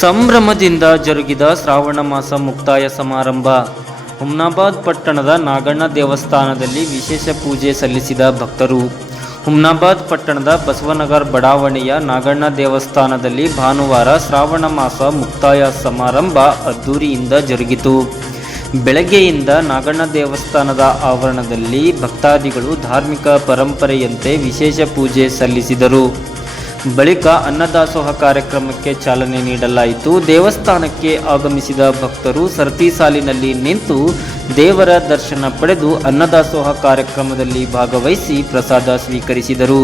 ಸಂಭ್ರಮದಿಂದ ಜರುಗಿದ ಶ್ರಾವಣ ಮಾಸ ಮುಕ್ತಾಯ ಸಮಾರಂಭ. ಹುಮ್ನಾಬಾದ್ ಪಟ್ಟಣದ ನಾಗಣ್ಣ ದೇವಸ್ಥಾನದಲ್ಲಿ ವಿಶೇಷ ಪೂಜೆ ಸಲ್ಲಿಸಿದ ಭಕ್ತರು. ಹುಮ್ನಾಬಾದ್ ಪಟ್ಟಣದ ಬಸವನಗರ್ ಬಡಾವಣೆಯ ನಾಗಣ್ಣ ದೇವಸ್ಥಾನದಲ್ಲಿ ಭಾನುವಾರ ಶ್ರಾವಣ ಮಾಸ ಮುಕ್ತಾಯ ಸಮಾರಂಭ ಅದ್ದೂರಿಯಿಂದ ಜರುಗಿತು. ಬೆಳಗ್ಗೆಯಿಂದ ನಾಗಣ್ಣ ದೇವಸ್ಥಾನದ ಆವರಣದಲ್ಲಿ ಭಕ್ತಾದಿಗಳು ಧಾರ್ಮಿಕ ಪರಂಪರೆಯಂತೆ ವಿಶೇಷ ಪೂಜೆ ಸಲ್ಲಿಸಿದರು. ಬಳಿಕ ಅನ್ನದಾಸೋಹ ಕಾರ್ಯಕ್ರಮಕ್ಕೆ ಚಾಲನೆ ನೀಡಲಾಯಿತು. ದೇವಸ್ಥಾನಕ್ಕೆ ಆಗಮಿಸಿದ ಭಕ್ತರು ಸರತಿ ಸಾಲಿನಲ್ಲಿ ನಿಂತು ದೇವರ ದರ್ಶನ ಪಡೆದು ಅನ್ನದಾಸೋಹ ಕಾರ್ಯಕ್ರಮದಲ್ಲಿ ಭಾಗವಹಿಸಿ ಪ್ರಸಾದ ಸ್ವೀಕರಿಸಿದರು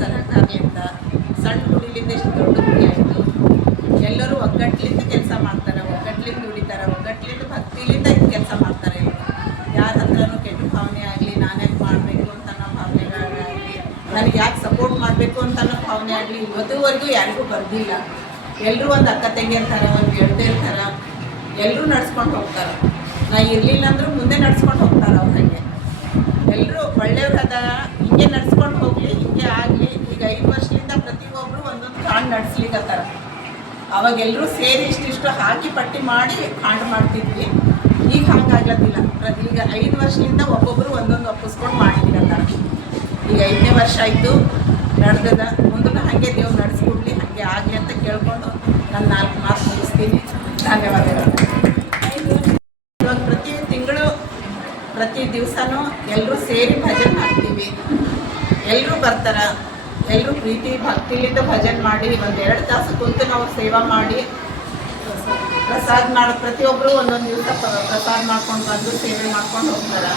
ಸಹಕಾರದಿಂದ ಸಣ್ಣ ಗುಡಿಲಿಂದ ಎಷ್ಟು ದೊಡ್ಡ ಗುಡಿ ಆಯಿತು ಎಲ್ಲರೂ ಒಗ್ಗಟ್ಲಿಂದ ಕೆಲಸ ಮಾಡ್ತಾರೆ ಒಗ್ಗಟ್ಲಿಂದ ದುಡಿತಾರೆ ಒಗ್ಗಟ್ಲಿಂದ ಭಕ್ತಿಲಿಂದ ಇದು ಕೆಲಸ ಮಾಡ್ತಾರೆ ಇವರು ಯಾರ ಹತ್ರನೂ ಕೆಟ್ಟ ಭಾವನೆ ಆಗಲಿ ನಾನು ಯಾಕೆ ಮಾಡಬೇಕು ಅಂತ ಅನ್ನೋ ಭಾವನೆಗಳಾಗಲಿ ನನಗೆ ಯಾಕೆ ಸಪೋರ್ಟ್ ಮಾಡಬೇಕು ಅಂತ ಅನ್ನೋ ಭಾವನೆ ಆಗಲಿ, ಇವತ್ತುವರೆಗೂ ಯಾರಿಗೂ ಬಂದಿಲ್ಲ ಎಲ್ಲರೂ ಒಂದು ಅಕ್ಕ ತಂಗಿಯರ ಥರ ಒಂದು ಗೆಳತಿಯರ ಥರ ಎಲ್ಲರೂ ನಡ್ಸ್ಕೊಂಡು ಹೋಗ್ತಾರೆ. ನಾ ಇರಲಿಲ್ಲ ಅಂದರೂ ಮುಂದೆ ನಡ್ಸ್ಕೊಂಡು ಹೋಗ್ತಾರೆ ಅವ್ರ ಹಾಗೆ. ಎಲ್ಲರೂ ಒಳ್ಳೆಯವ್ರದ ಹಿಂಗೆ ನಡ್ಸ್ಕೊಂಡು ಹೋಗಲಿ, ಹಿಂಗೆ ಆಗಲಿ, ಈಗ ಐದು ವರ್ಷದಿಂದ ಪ್ರತಿಯೊಬ್ಬರು ಒಂದೊಂದು ಕಾಂಡ್ ನಡ್ಸ್ಲಿಕ್ಕತ್ತಾರ ಅವಾಗೆಲ್ಲರೂ ಸೇರಿ ಇಷ್ಟಿಷ್ಟು ಹಾಕಿ ಪಟ್ಟಿ ಮಾಡಿ ಕಾಂಡ್ ಮಾಡ್ತಿದ್ವಿ. ಈಗ ಹಂಗಾಗ್ಲತ್ತಿಲ್ಲ. ಈಗ ಐದು ವರ್ಷದಿಂದ ಒಬ್ಬೊಬ್ಬರು ಒಂದೊಂದು ಒಪ್ಪಿಸ್ಕೊಂಡು ಮಾಡ್ಲಿಕ್ಕತ್ತಾರ ಈಗ ಐದನೇ ವರ್ಷ ಆಯಿತು. ನಡೆದದ. ಮುಂದೂ ಹಾಗೆ ದೇವ್ರು ನಡೆಸ್ಕೊಡ್ಲಿ, ಹಾಗೆ ಆಗಲಿ ಅಂತ ಕೇಳಿಕೊಂಡು ನಾನು ನಾಲ್ಕು ಮಾರ್ಕ್ ಮುಗಿಸ್ತೀನಿ. ಧನ್ಯವಾದಗಳು. ಇವಾಗ ಪ್ರತಿ ತಿಂಗಳು, ಪ್ರತಿ ದಿವಸನೂ ಎಲ್ಲರೂ ಸೇರಿ ಭಜನೆ ಮಾಡ್ತೀವಿ. ಎಲ್ಲರೂ ಬರ್ತಾರೆ. ಎಲ್ಲರೂ ಪ್ರೀತಿ, ಭಕ್ತಿಲಿಂದ ಭಜನೆ ಮಾಡಿ ಒಂದು ಎರಡು ತಾಸು ಕುಂತು ನಾವು ಸೇವಾ ಮಾಡಿ, ಪ್ರಸಾದ ಮಾಡಿ ಪ್ರತಿಯೊಬ್ಬರು ಒಂದೊಂದು ದಿವಸ ಪ್ರಸಾದ ಮಾಡ್ಕೊಂಡು ಬಂದು ಸೇವೆ ಮಾಡ್ಕೊಂಡು ಹೋಗ್ತಾರೆ.